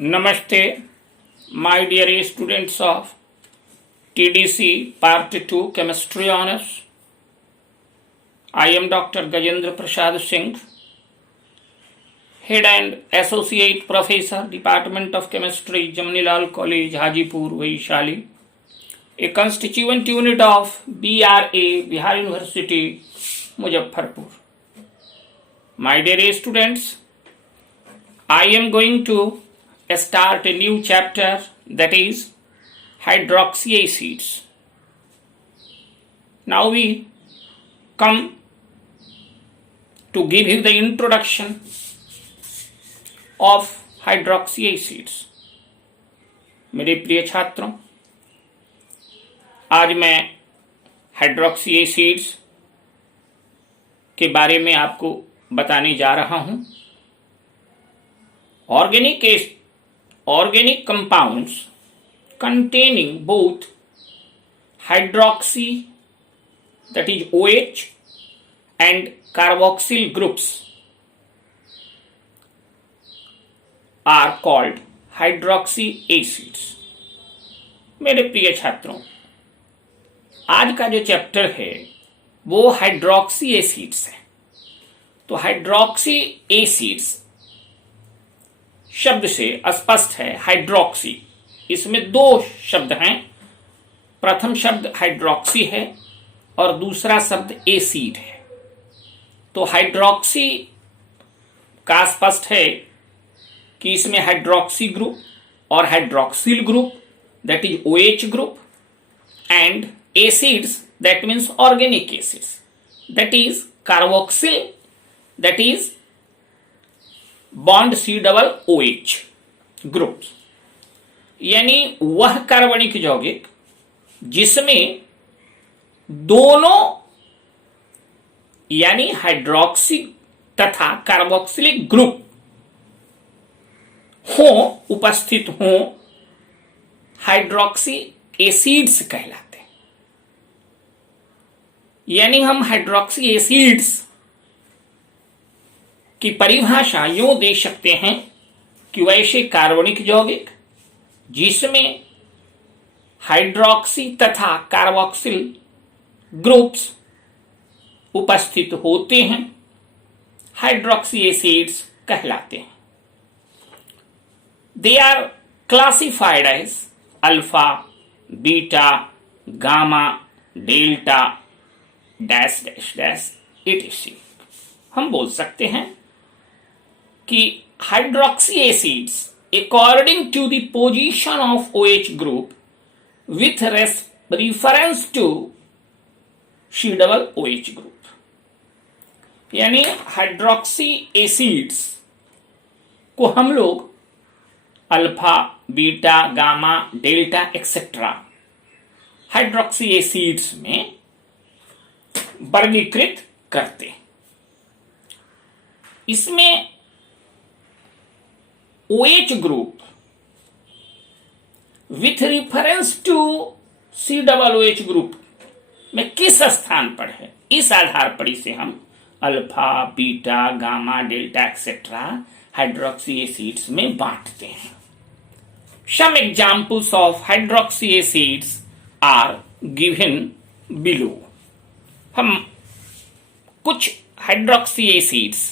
Namaste, my dear students of TDC Part 2 Chemistry Honours. I am Dr. Gajendra Prasad Singh, Head and Associate Professor, Department of Chemistry, Jamnilal College, Hajipur, Vaishali, a constituent unit of BRA, Bihar University, Muzaffarpur. My dear students, I am going to start a new chapter, that is hydroxy acids. Now we come to give you the introduction of hydroxy acids. मेरे प्रिय छात्रों, आज मैं hydroxy acids के बारे में आपको बताने जा रहा हूं। Organic compounds containing both hydroxy, that is OH, and carboxyl groups are called hydroxy acids. मेरे प्रिय छात्रों, आज का जो चैप्टर है वो हाइड्रोक्सी एसिड्स है। तो हाइड्रोक्सी एसिड्स शब्द से स्पष्ट है हाइड्रोक्सी, इसमें दो शब्द हैं। प्रथम शब्द हाइड्रोक्सी है और दूसरा शब्द एसिड है। तो हाइड्रोक्सी का स्पष्ट है कि इसमें हाइड्रोक्सी ग्रुप और hydroxyl group, that is OH group, and acids, that means organic acids, that is carboxyl, that is bond COOH group, यानी वह कार्बनिक यौगिक जिसमें दोनों यानी हाइड्रोक्सी तथा कार्बोक्सिलिक ग्रुप उपस्थित हो, हाइड्रोक्सी एसिड्स कहलाते हैं। यानी हम हाइड्रोक्सी एसिड्स की परिभाषा यूं दे सकते हैं कि वैसे कार्बनिक यौगिक जिसमें हाइड्रोक्सी तथा कार्बोक्सिल ग्रुप्स उपस्थित होते हैं, हाइड्रोक्सी एसिड्स कहलाते हैं। They are classified as alpha, beta, gamma, delta, dash dash dash etc. हम बोल सकते हैं कि hydroxy acids according to the position of OH group with reference to COOH group, यानी हाइड्रोक्सी एसिड्स को हम लोग alpha, beta, gamma, delta etcetera hydroxy acids में वर्गीकृत करते हैं। इसमें OH group with reference to COOH group में किस स्थान पर है, इस आधार पर इसे हम alpha, beta, gamma, delta etcetera hydroxy acids में बांटते हैं। Some examples of hydroxy acids are given below. हम कुछ हाइड्रोक्सी एसिड्स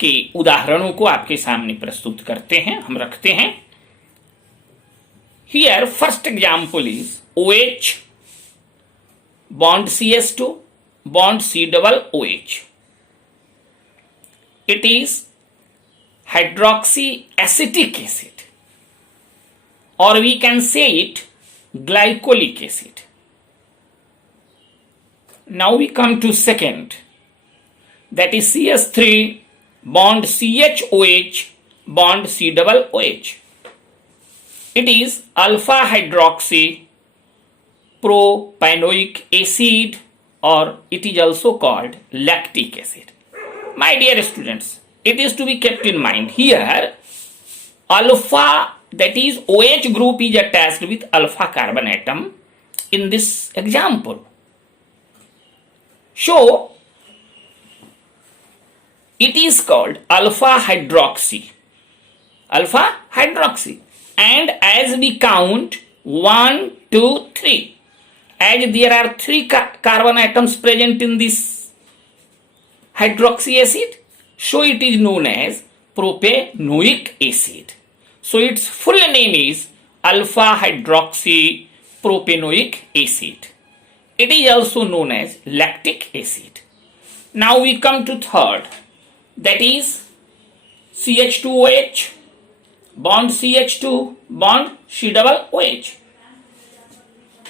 के उदाहरणों को आपके सामने प्रस्तुत करते हैं, हम रखते हैं। Here first example is OH bond CH2 bond COOH. It is hydroxy acetic acid, or we can say it glycolic acid. Now we come to second, that is CH3 bond CHOH bond COOH. It is alpha hydroxy propanoic acid, or it is also called lactic acid. My dear students, it is to be kept in mind here alpha, that is OH group, is attached with alpha carbon atom in this example. So it is called alpha hydroxy hydroxy. And as we count 1, 2, 3, as there are 3 carbon atoms present in this hydroxy acid, so it is known as propanoic acid. So its full name is alpha hydroxy propanoic acid. It is also known as lactic acid. Now we come to third, that is CH2OH bond CH2 bond COOH.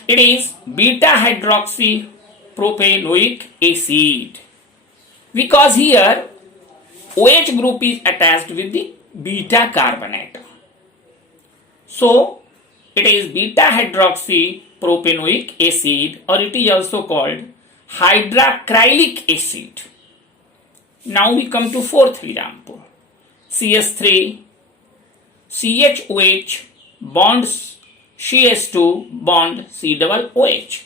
It is beta hydroxy propanoic acid, because here OH group is attached with the beta carbon atom. So it is beta hydroxy propanoic acid, or it is also called hydrocrylic acid. Now we come to fourth example, CS3 CHOH bond CS2 bond COOH.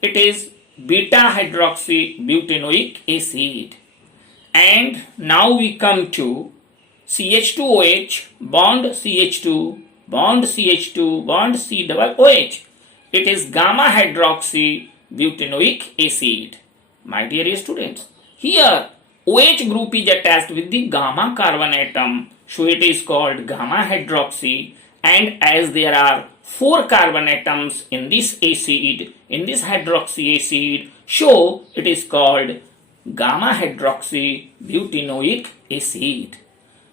It is beta hydroxy butanoic acid. And now we come to CH2OH bond CH2 bond CH2 bond COOH. It is gamma hydroxy butanoic acid. My dear students, here OH group is attached with the gamma carbon atom, so it is called gamma hydroxy. And as there are 4 carbon atoms in this acid, in this hydroxy acid, so it is called gamma hydroxy butanoic acid.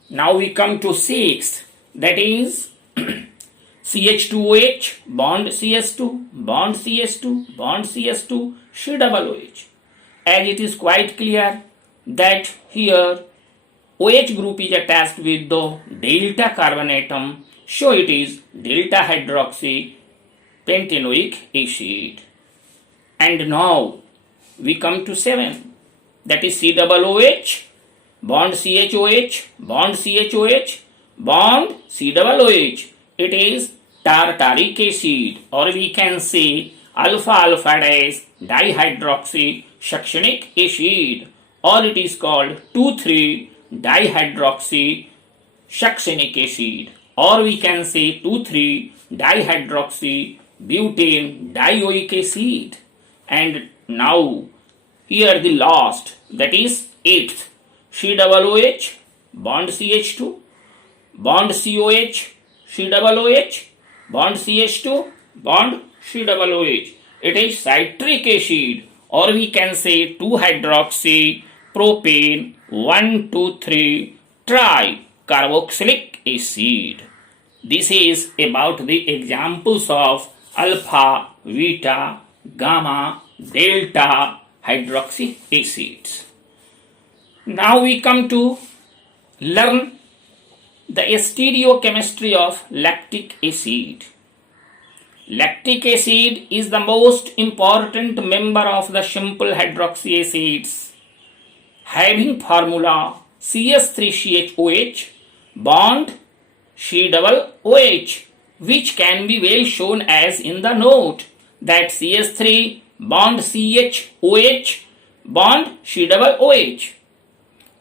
Now we come to sixth, that is CH2OH bond CS2 bond CS2 bond CS2 COOH. As it is quite clear that here OH group is attached with the delta carbon atom, so it is delta hydroxy pentanoic acid. And now we come to 7, that is COOH bond CHOH bond CHOH bond COOH. It is tartaric acid, or we can say alpha alpha dash dihydroxy succinic acid, or it is called 2,3 dihydroxy succinic acid, or we can say 2,3 dihydroxy butane dioic acid. And now here the last, that is 8th, COOH bond CH2 bond COH COOH bond CH2 bond COOH. It is citric acid, or we can say 2-hydroxy propane 1,2,3 tricarboxylic acid. This is about the examples of alpha, beta, gamma, delta hydroxy acids. Now we come to learn the stereochemistry of lactic acid. Lactic acid is the most important member of the simple hydroxy acids, having formula CS3CHOH bond COOH, which can be well shown as in the note, that CS3 bond CHOH bond COOH.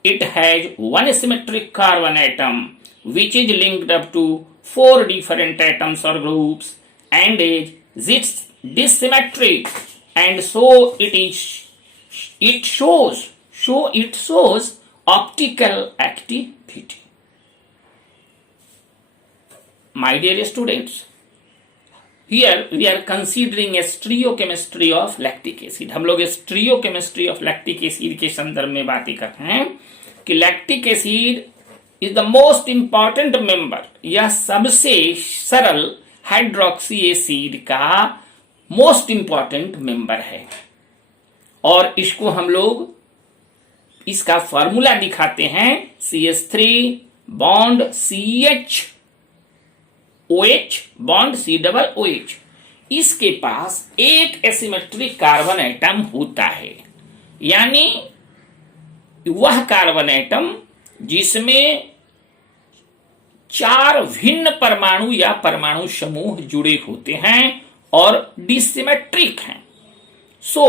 It has one symmetric carbon atom which is linked up to 4 different atoms or groups, and is dissymmetric, and so it shows optical activity. My dear students, here we are considering a stereochemistry of lactic acid. हम लोग stereochemistry of lactic acid के संदर्भ में बातें करते हैं कि lactic acid is the most important member, यह सबसे सरल हाइड्रोक्सी एसिड का मोस्ट इंपॉर्टेंट मेंबर है, और इसको हम लोग इसका फॉर्मूला दिखाते हैं CH3 bond CHOH bond COOH. इसके पास एक एसिमेट्रिक कार्बन एटम होता है, यानी वह कार्बन एटम जिसमें 4 भिन्न परमाणु या परमाणु समूह जुड़े होते हैं और डिसिमेट्रिक हैं. So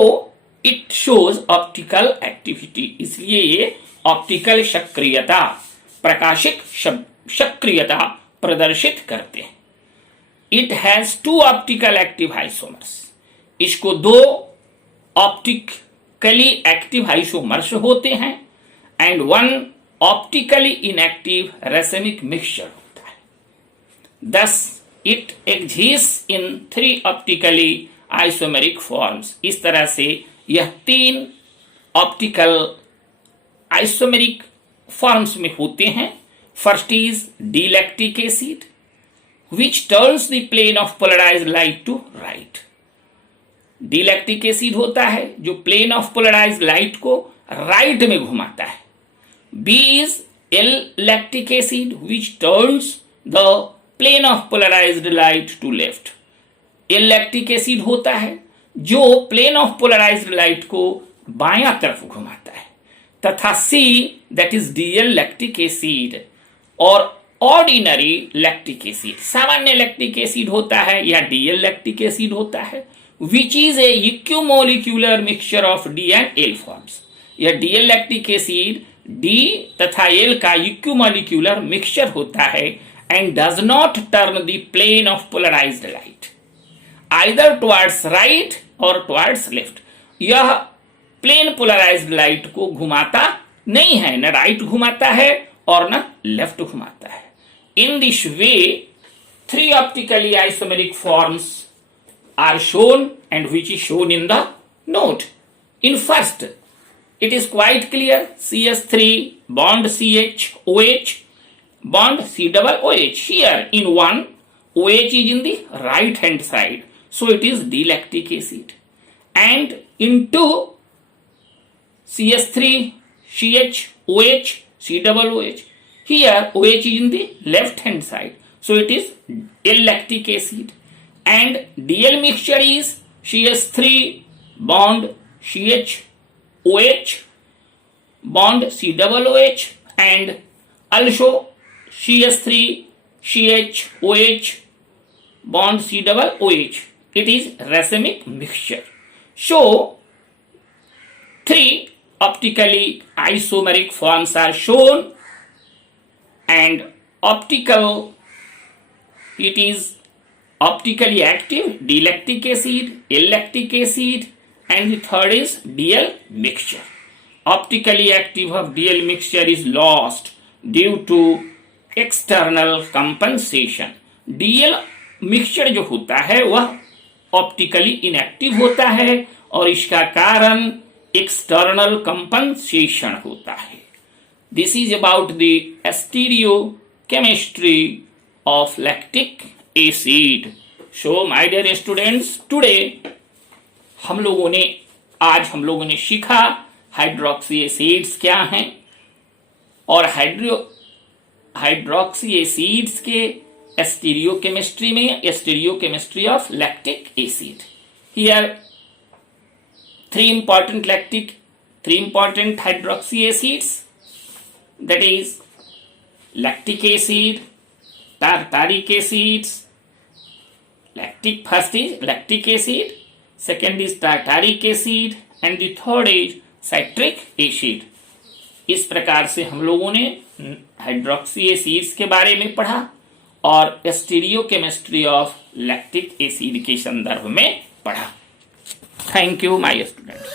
it shows optical activity. इसलिए ये ऑप्टिकल सक्रियता, प्रकाशिक सक्रियता प्रदर्शित करते हैं। It has 2 optical active isomers, इसको 2 ऑप्टिकली एक्टिव आइसोमर्स होते हैं and 1 optically inactive racemic mixture होता है। Thus it exists in 3 optically isomeric forms. इस तरह से यह 3 ऑप्टिकल आइसोमेरिक फॉर्म्स में होते हैं। First is D-lactic acid which turns the plane of polarized light to right। D-lactic acid होता है जो प्लेन ऑफ पोलराइज्ड लाइट को राइट में घुमाता है। B is L-lactic acid which turns the plane of polarized light to left। L-lactic acid होता है जो प्लेन ऑफ पोलराइज्ड लाइट को बायां तरफ घुमाता है। तथा C that is DL-lactic acid और ऑर्डिनरी लैक्टिक एसिड, सामान्य लैक्टिक एसिड होता है या DL लैक्टिक एसिड होता है, which is a equimolecular mixture of D and L forms. यह DL लैक्टिक एसिड D तथा L का इक्विमोलिक्यूलर मिक्सचर होता है and does not turn the plane of polarised light either towards right और towards left. यह plane polarised light को घुमाता नहीं है, न राइट घुमाता है और न लेफ्ट घुमाता है। In this way, 3 optically isomeric forms are shown and which is shown in the note. In first, it is quite clear CS3 bond CH-OH bond C-OH. Here in one, OH is in the right hand side, so it is D-lactic acid. And in 2, CS3 CH-OH C-OH. Here OH is in the left hand side, so it is L-lactic acid. And DL mixture is CS3 bond CH-OH bond C-OH and also CS3 CH-OH bond C-OH. It is racemic mixture. So 3 optically isomeric forms are shown and optical, it is optically active D-lactic acid, L-lactic acid and the third is DL mixture. Optically active of DL mixture is lost due to external compensation. DL mixture जो होता है वह optically inactive होता है और इसका कारण external compensation होता है। This is about the stereochemistry of lactic acid. So my dear students, today आज हम लोगों ने सीखा हाइड्रोक्सी एसिड्स क्या हैं और हाइड्रोक्सी एसिड्स के स्टीरियोकेमिस्ट्री में stereochemistry of lactic acid. Here 3 important hydroxy acids, that is lactic acid, tartaric acids. First is lactic acid, second is tartaric acid and the third is citric acid. इस प्रकार से हम लोगों ने hydroxy acids के बारे में पढ़ा और स्टीरियोकेमिस्ट्री ऑफ लैक्टिक एसिड के संदर्भ में पढ़ा। Thank you my students.